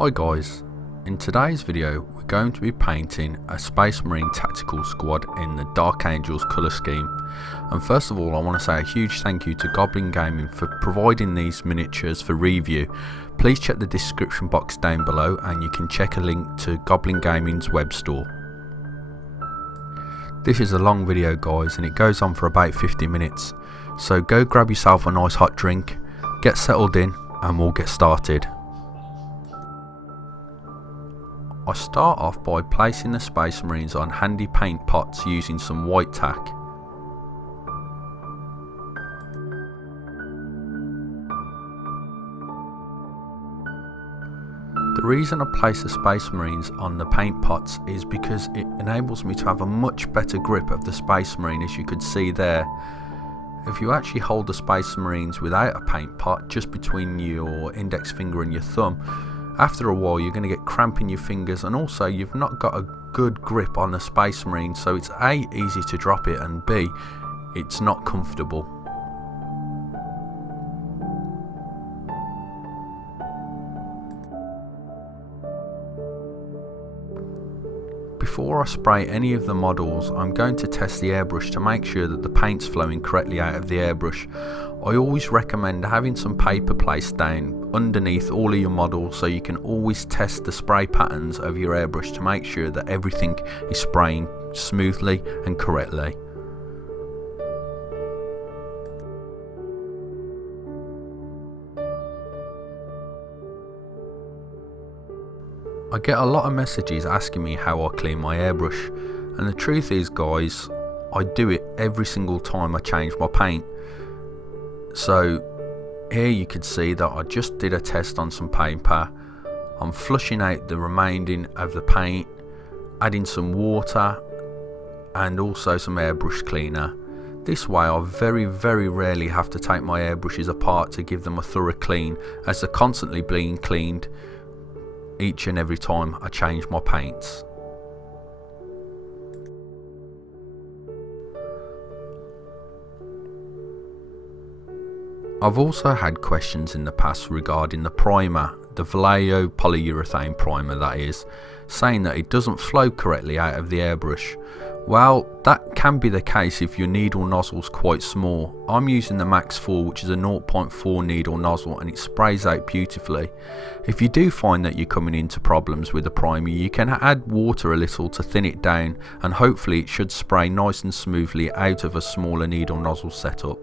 Hi guys, in today's video we're going to be painting a Space Marine tactical squad in the Dark Angels colour scheme. And first of all I want to say a huge thank you to Goblin Gaming for providing these miniatures for review. Please check the description box down below and you can check a link to Goblin Gaming's web store. This is a long video guys and it goes on for about 50 minutes, so go grab yourself a nice hot drink, get settled in and we'll get started. I start off by placing the Space Marines on handy paint pots using some white tack. The reason I place the Space Marines on the paint pots is because it enables me to have a much better grip of the Space Marine, as you could see there. If you actually hold the Space Marines without a paint pot, just between your index finger and your thumb, after a while you're going to get cramp in your fingers, and also you've not got a good grip on the Space Marine, so it's A, easy to drop it, and B, it's not comfortable. Before I spray any of the models, I'm going to test the airbrush to make sure that the paint's flowing correctly out of the airbrush. I always recommend having some paper placed down underneath all of your models so you can always test the spray patterns of your airbrush to make sure that everything is spraying smoothly and correctly. I get a lot of messages asking me how I clean my airbrush, and the truth is guys, I do it every single time I change my paint. So here you can see that I just did a test on some paper. I'm flushing out the remaining of the paint, adding some water and also some airbrush cleaner. This way I very rarely have to take my airbrushes apart to give them a thorough clean, as they're constantly being cleaned each and every time I change my paints. I've also had questions in the past regarding the primer, the Vallejo polyurethane primer that is, saying that it doesn't flow correctly out of the airbrush. Well, that can be the case if your needle nozzle's quite small. I'm using the Max 4, which is a 0.4 needle nozzle, and it sprays out beautifully. If you do find that you're coming into problems with the primer, you can add water a little to thin it down, and hopefully it should spray nice and smoothly out of a smaller needle nozzle setup.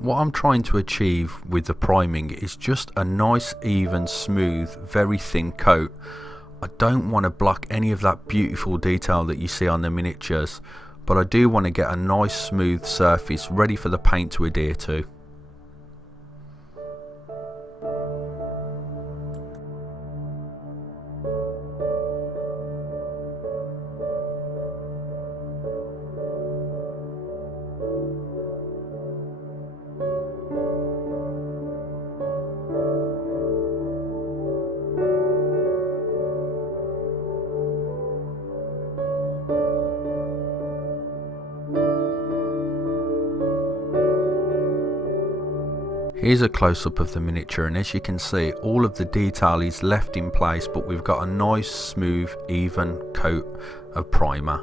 What I'm trying to achieve with the priming is just a nice, even, smooth, very thin coat. I don't want to block any of that beautiful detail that you see on the miniatures, but I do want to get a nice smooth surface ready for the paint to adhere to. Here's a close-up of the miniature, and as you can see, all of the detail is left in place, but we've got a nice smooth even coat of primer.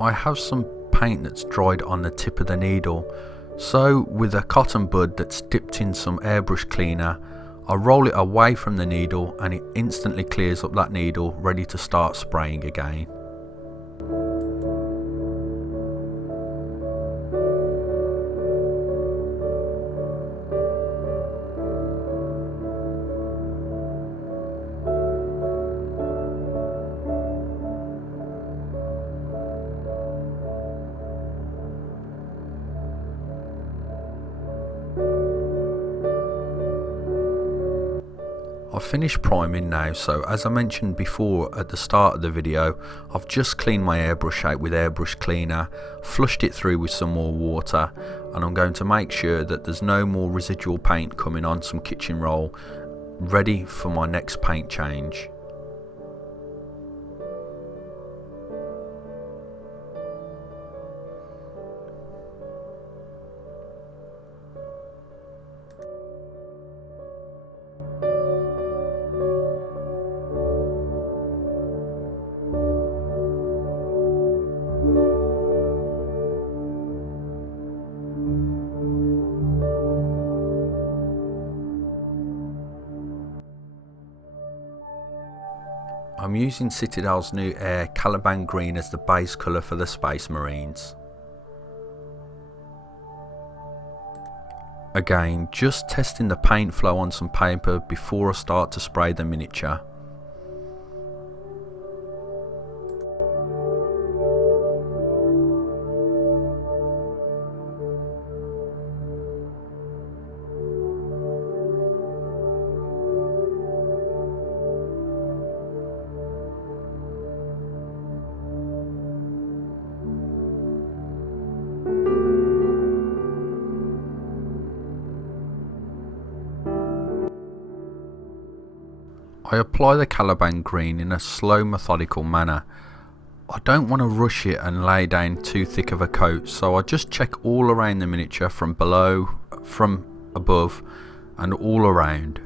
I have some paint that's dried on the tip of the needle, so with a cotton bud that's dipped in some airbrush cleaner, I roll it away from the needle and it instantly clears up that needle, ready to start spraying again. I've finished priming now, so as I mentioned before at the start of the video, I've just cleaned my airbrush out with airbrush cleaner, flushed it through with some more water, and I'm going to make sure that there's no more residual paint coming on some kitchen roll, ready for my next paint change. I'm using Citadel's new AIR.CALIBAN green as the base colour for the Space Marines. Again, just testing the paint flow on some paper before I start to spray the miniature. I apply the Caliban green in a slow, methodical manner. I don't want to rush it and lay down too thick of a coat, so I just check all around the miniature from below, from above, and all around.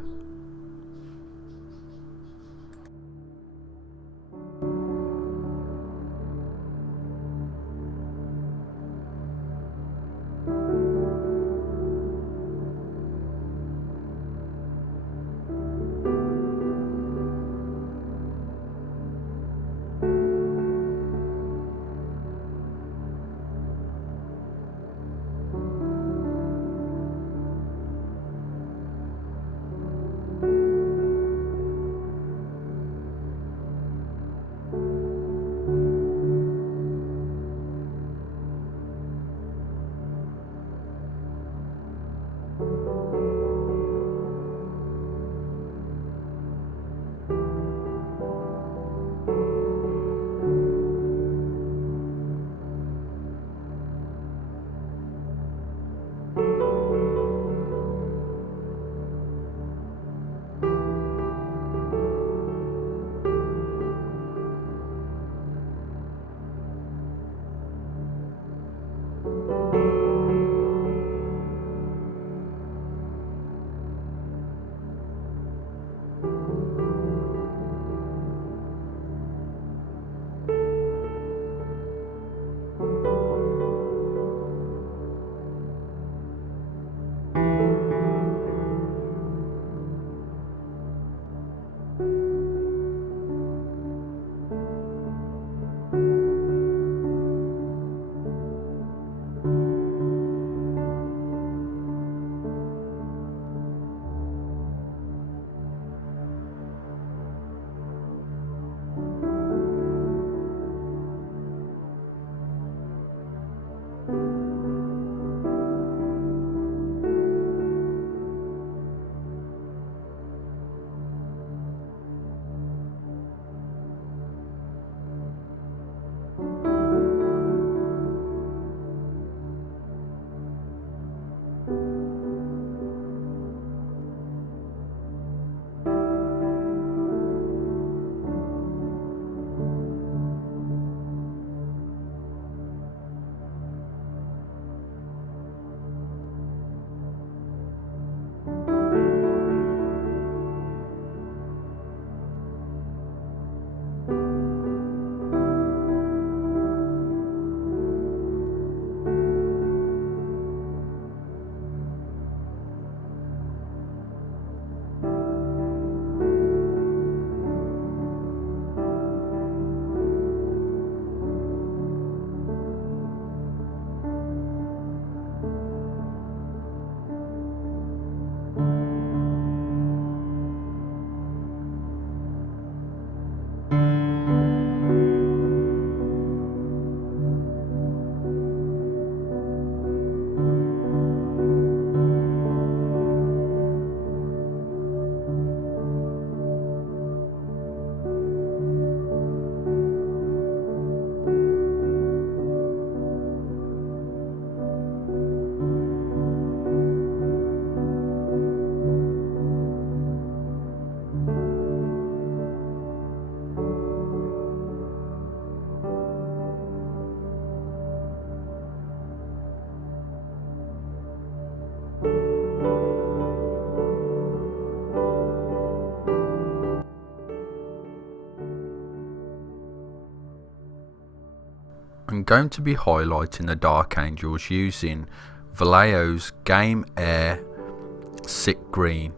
going to be highlighting the Dark Angels using Vallejo's Game Air Sick Green,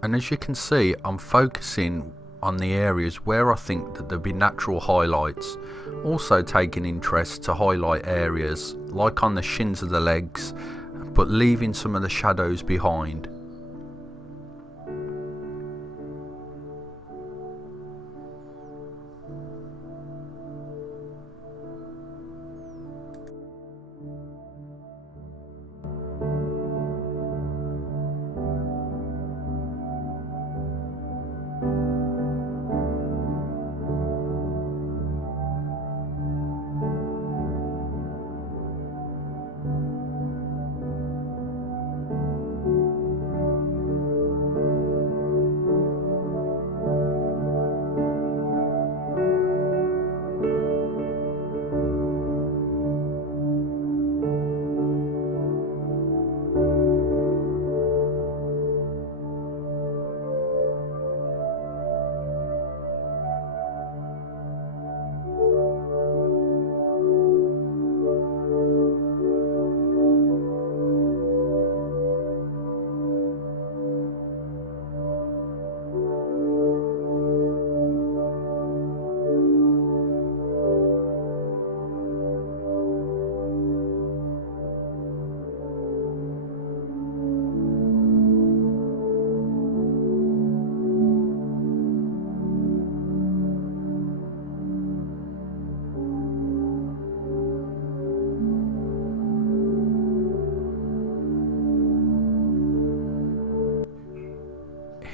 and as you can see, I'm focusing on the areas where I think that there'll be natural highlights, also taking interest to highlight areas like on the shins of the legs, but leaving some of the shadows behind.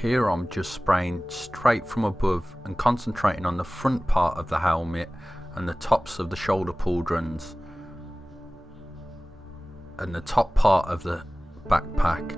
Here I'm just spraying straight from above and concentrating on the front part of the helmet and the tops of the shoulder pauldrons and the top part of the backpack.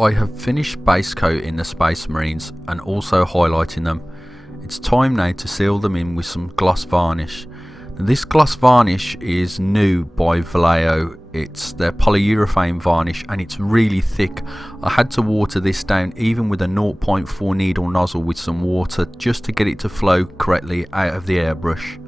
I have finished base coating the Space Marines and also highlighting them. It's time now to seal them in with some gloss varnish. Now, this gloss varnish is new by Vallejo. It's their polyurethane varnish and it's really thick. I had to water this down even with a 0.4 needle nozzle with some water just to get it to flow correctly out of the airbrush.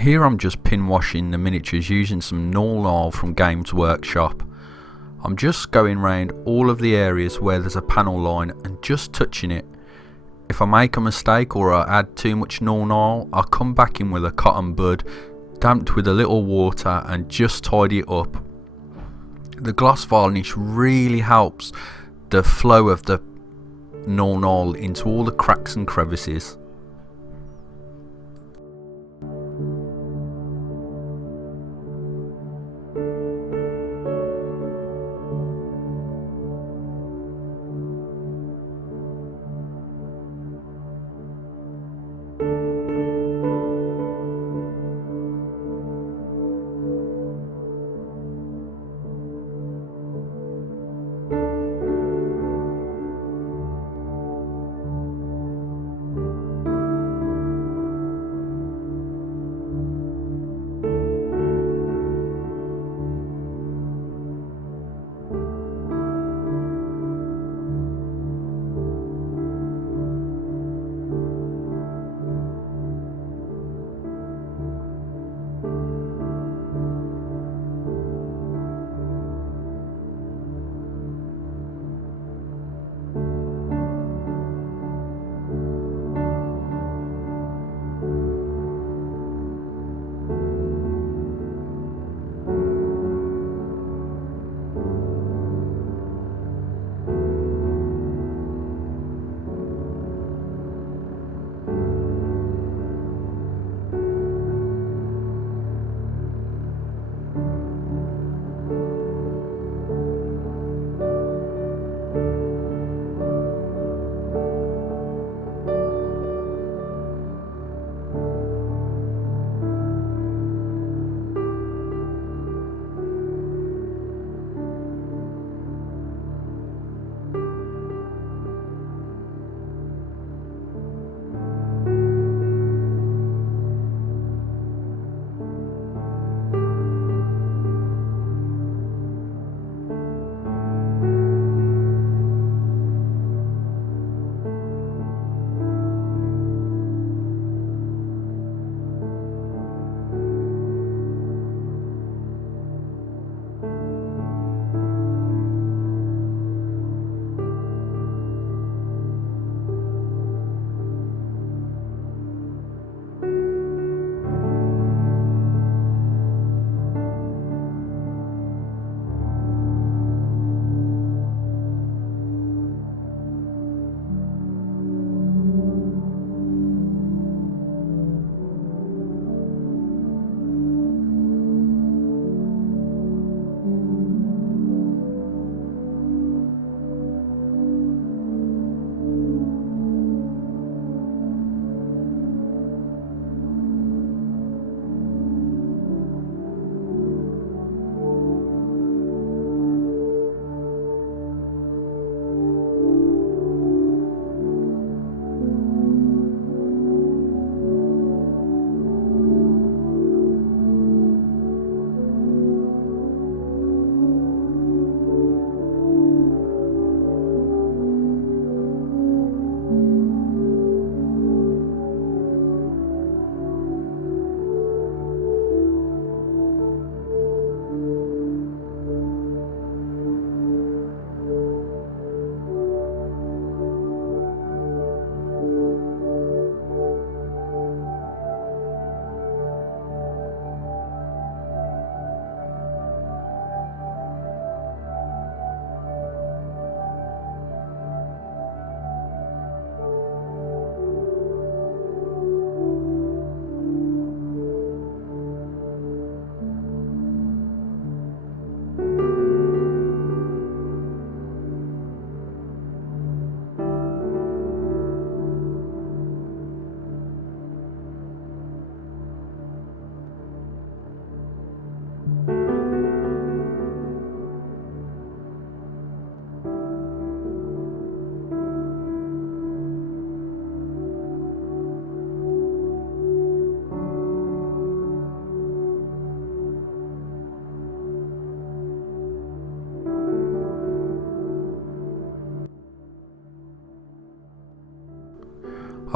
Here I'm just pin washing the miniatures using some Null from Games Workshop. I'm just going round all of the areas where there's a panel line and just touching it. If I make a mistake or I add too much Null, I'll come back in with a cotton bud, damped with a little water, and just tidy it up. The gloss varnish really helps the flow of the Null into all the cracks and crevices.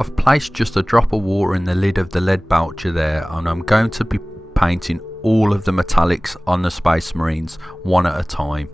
I've placed just a drop of water in the lid of the lead belcher there, and I'm going to be painting all of the metallics on the Space Marines one at a time.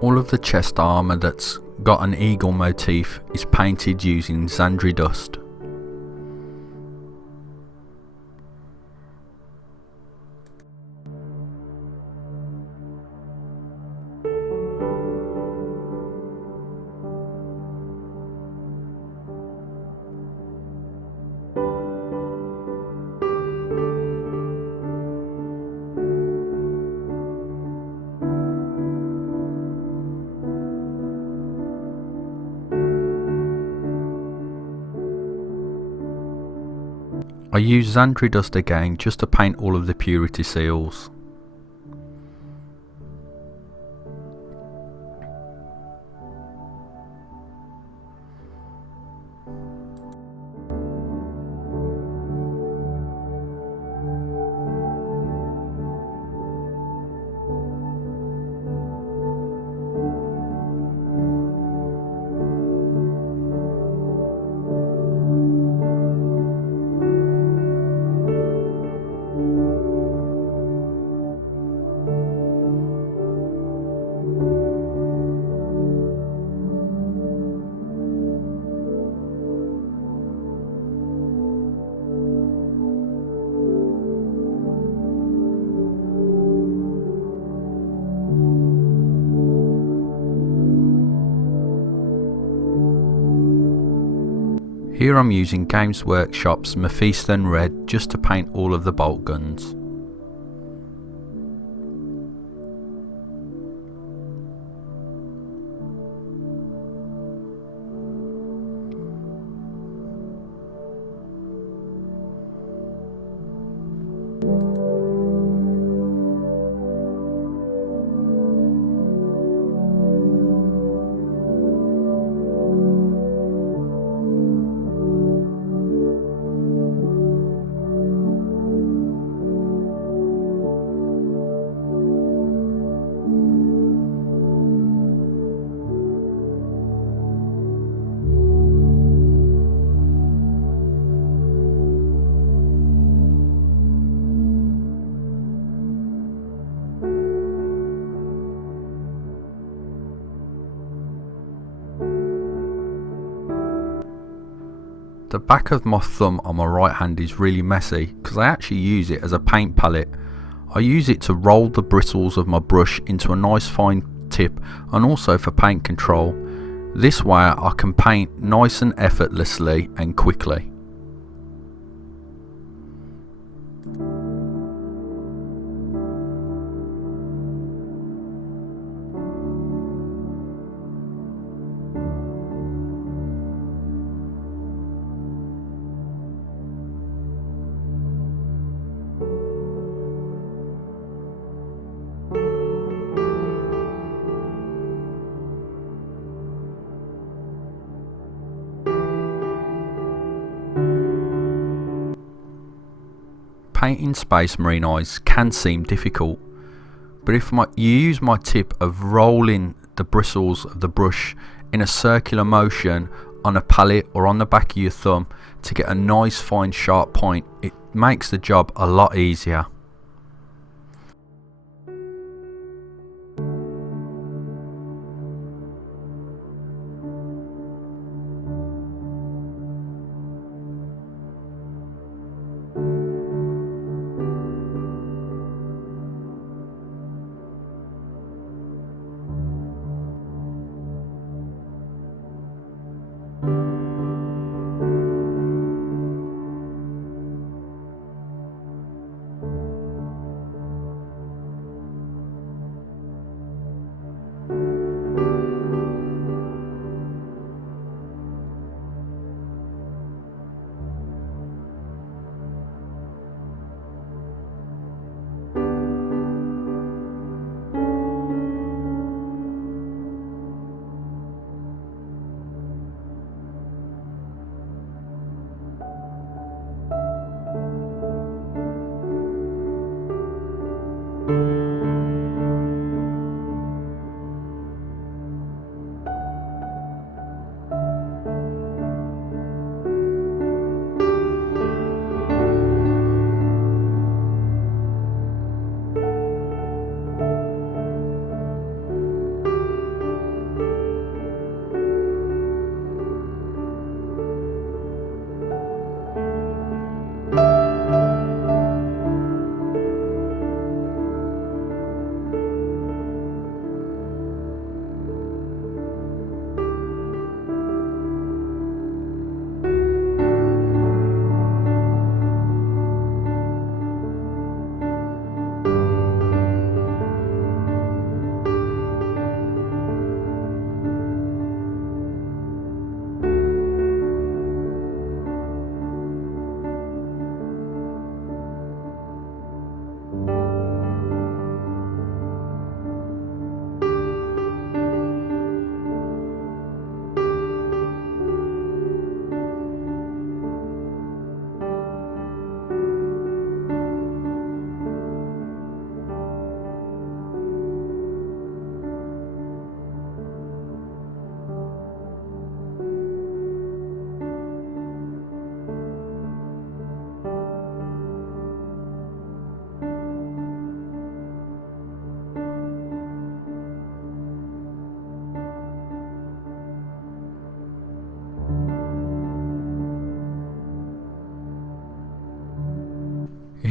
All of the chest armour that's got an eagle motif is painted using ZANDRI dust. I use ZANDRI dust again just to paint all of the purity seals. Here I'm using Games Workshop's Mephiston red just to paint all of the bolt guns. The back of my thumb on my right hand is really messy because I actually use it as a paint palette. I use it to roll the bristles of my brush into a nice fine tip and also for paint control. This way I can paint nice and effortlessly and quickly. Painting Space Marine eyes can seem difficult, but if you use my tip of rolling the bristles of the brush in a circular motion on a palette or on the back of your thumb to get a nice fine sharp point, it makes the job a lot easier.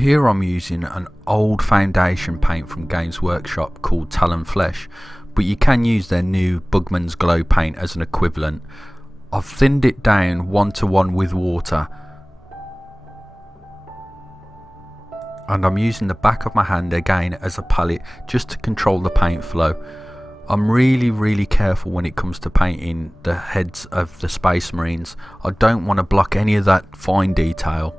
Here I'm using an old foundation paint from Games Workshop called TALERN Flesh, but you can use their new BUGMANS glow paint as an equivalent. I've thinned it down 1:1 with water, and I'm using the back of my hand again as a palette just to control the paint flow. I'm really careful when it comes to painting the heads of the Space Marines. I don't want to block any of that fine detail.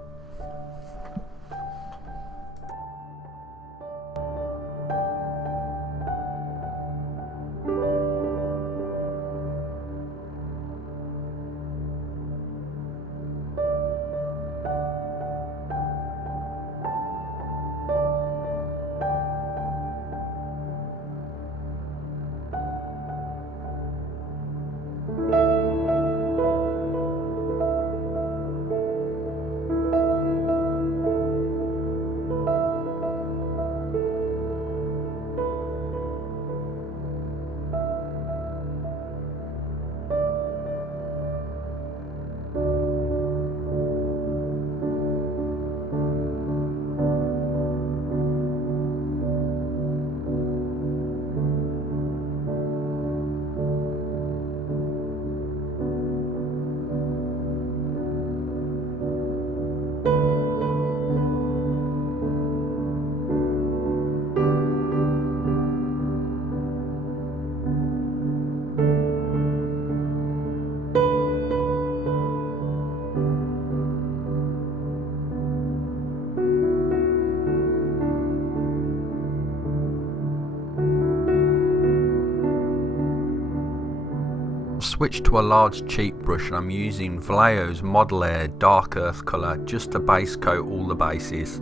Switched to a large cheap brush, and I'm using Vallejo's Model Air Dark Earth colour just to base coat all the bases.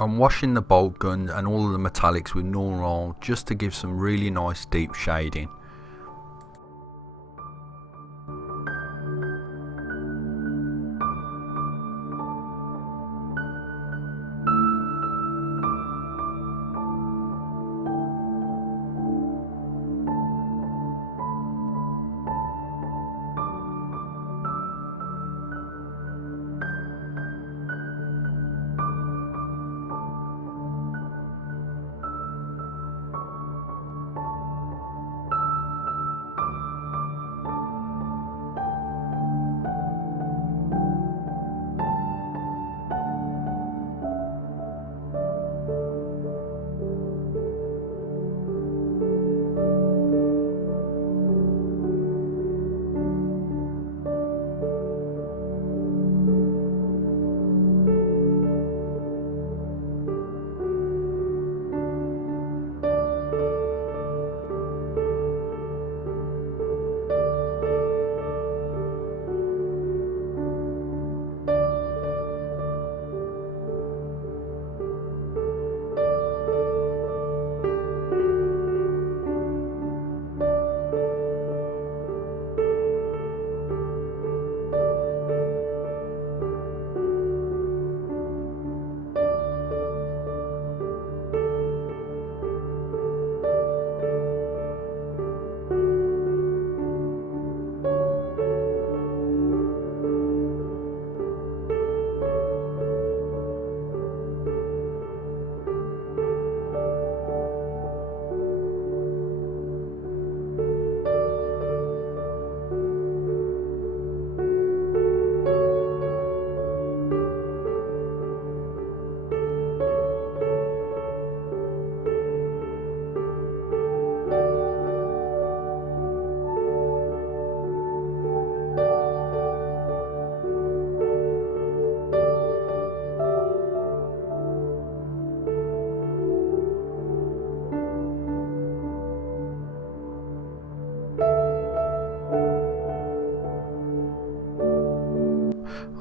I'm washing the bolt gun and all of the metallics with normal oil just to give some really nice deep shading.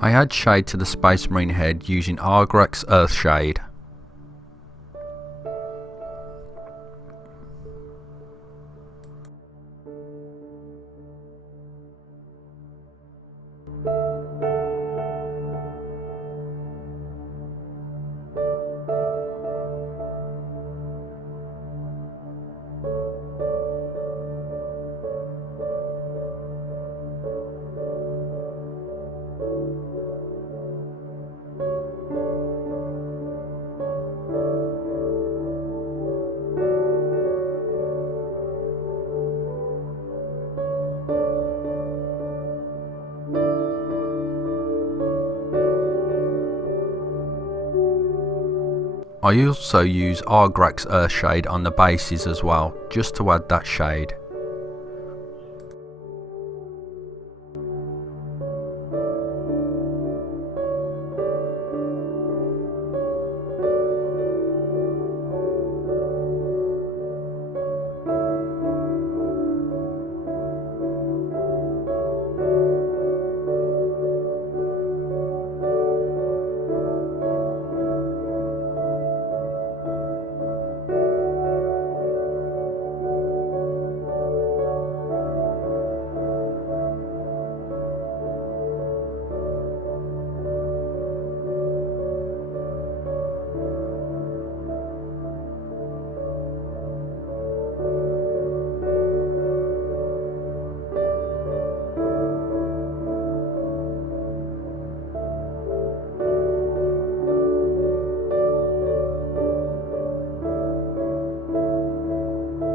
I add shade to the Space Marine head using ARGRAX Earth Shade. I also use ARGRAX Earth Shade on the bases as well, just to add that shade.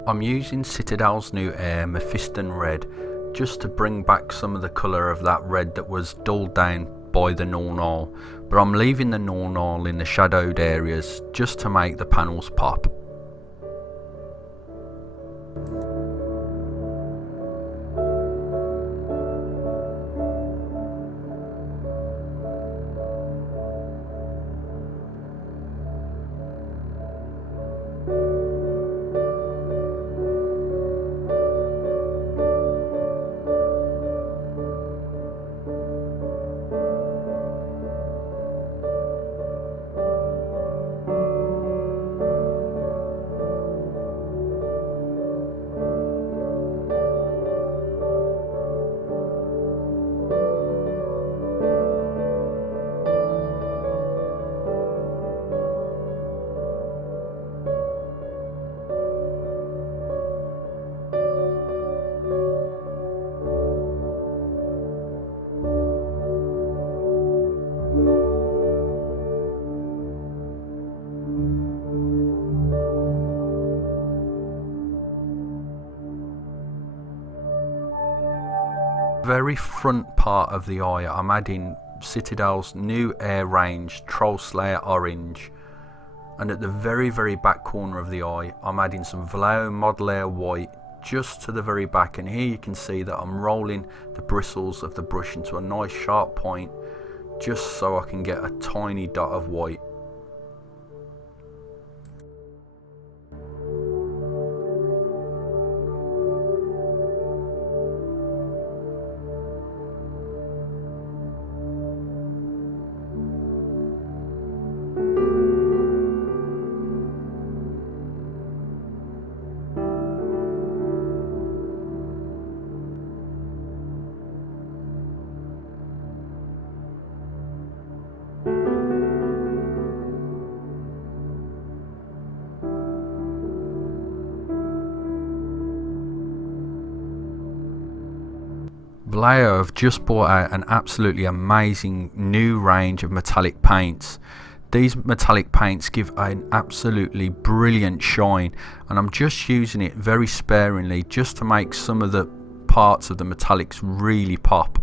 I'm using Citadel's new AIR Mephiston Red just to bring back some of the colour of that red that was dulled down by the normal, but I'm leaving the normal in the shadowed areas just to make the panels pop. Very front part of the eye, I'm adding Citadel's new Air range Troll Slayer Orange, and at the very back corner of the eye I'm adding some Vallejo Model Air White just to the very back, and here you can see that I'm rolling the bristles of the brush into a nice sharp point just so I can get a tiny dot of white. Vallejo have just brought out an absolutely amazing new range of metallic paints. These metallic paints give an absolutely brilliant shine, and I'm just using it very sparingly just to make some of the parts of the metallics really pop.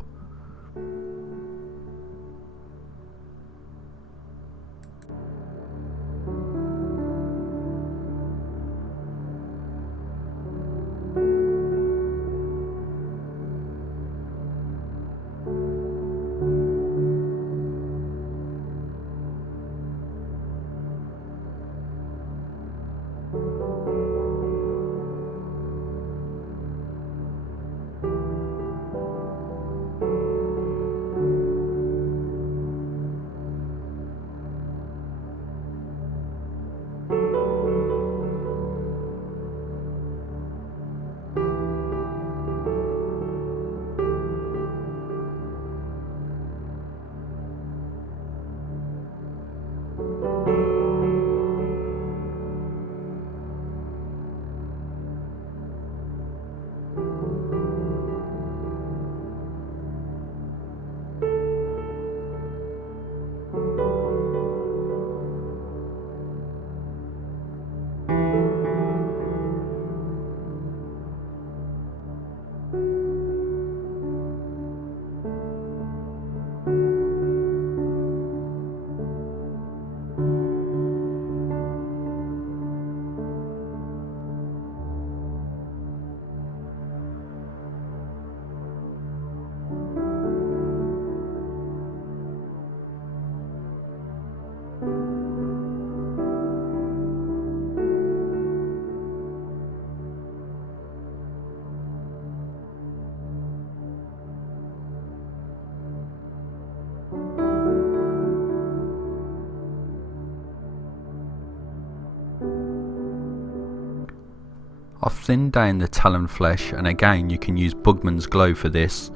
I've thinned down the TALERN flesh, and again you can use BUGMANS glue for this,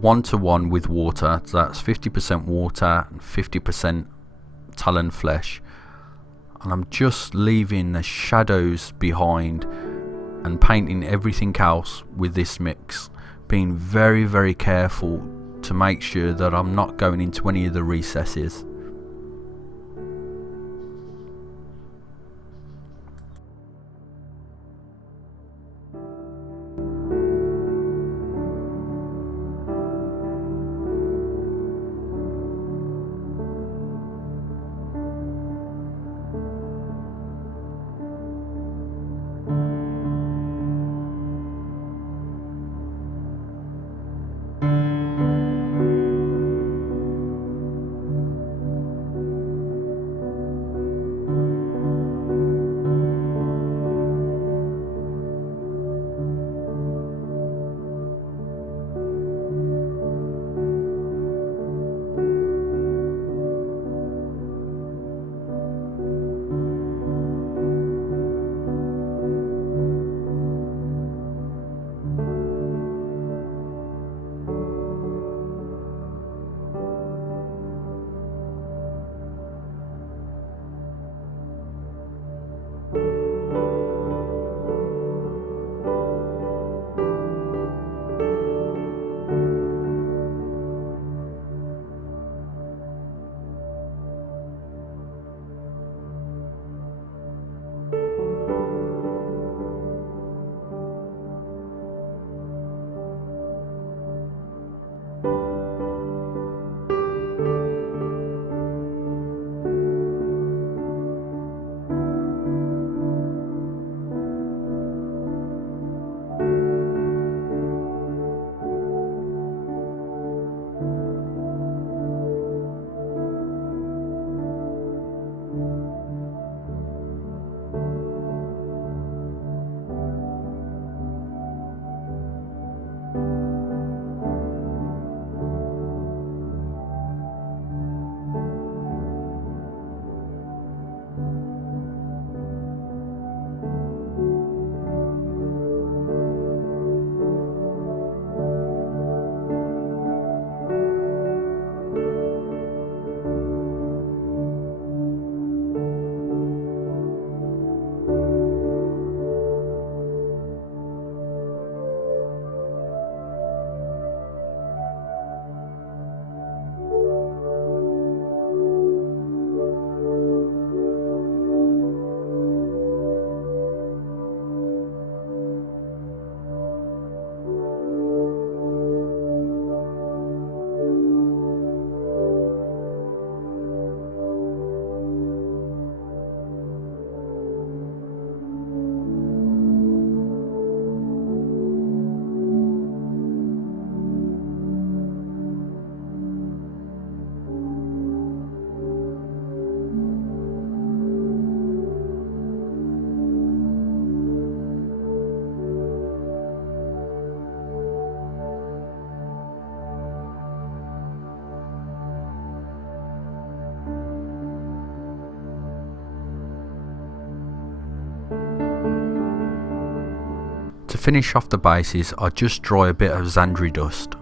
1:1 with water, so that's 50% water and 50% TALERN flesh, and I'm just leaving the shadows behind and painting everything else with this mix, being very careful to make sure that I'm not going into any of the recesses. To finish off the bases, I just dry a bit of ZANDRI dust.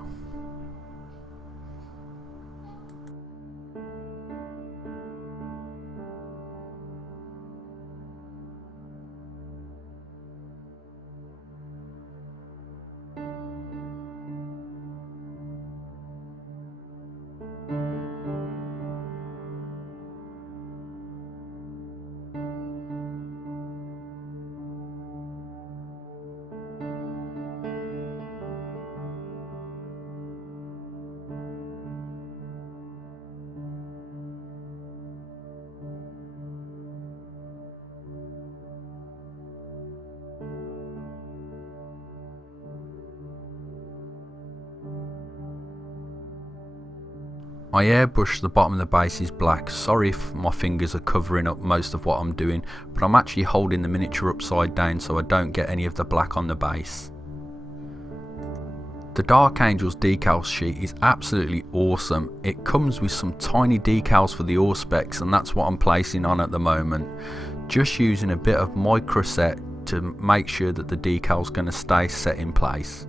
I airbrush the bottom of the bases black. Sorry if my fingers are covering up most of what I'm doing, but I'm actually holding the miniature upside down so I don't get any of the black on the base. The Dark Angels decal sheet is absolutely awesome. It comes with some tiny decals for the Auspex, and that's what I'm placing on at the moment. Just using a bit of microset to make sure that the decal's going to stay set in place.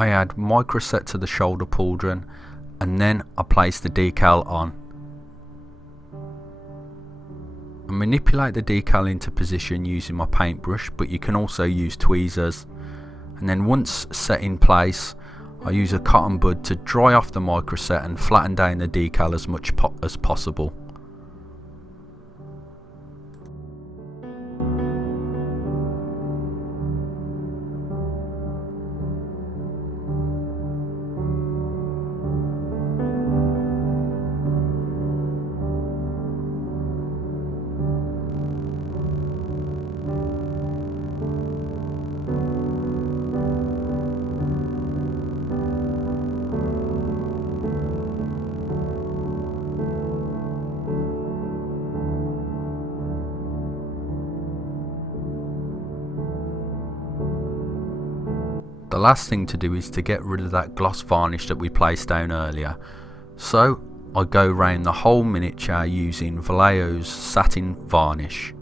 I add microset to the shoulder pauldron, and then I place the decal on. I manipulate the decal into position using my paintbrush, but you can also use tweezers. And then once set in place, I use a cotton bud to dry off the microset and flatten down the decal as much as possible. The last thing to do is to get rid of that gloss varnish that we placed down earlier. So I go round the whole miniature using Vallejo's satin varnish.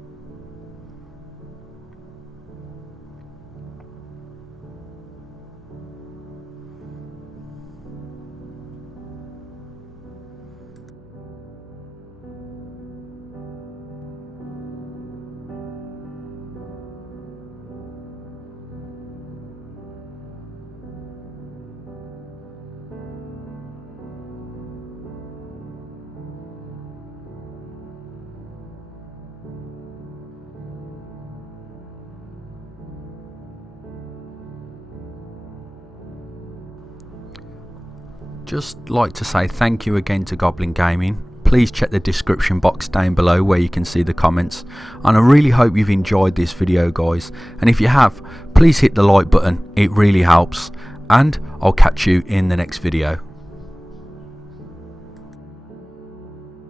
Just like to say thank you again to Goblin Gaming. Please check the description box down below where you can see the comments, and I really hope you've enjoyed this video, guys, and if you have, please hit the like button, it really helps, and I'll catch you in the next video.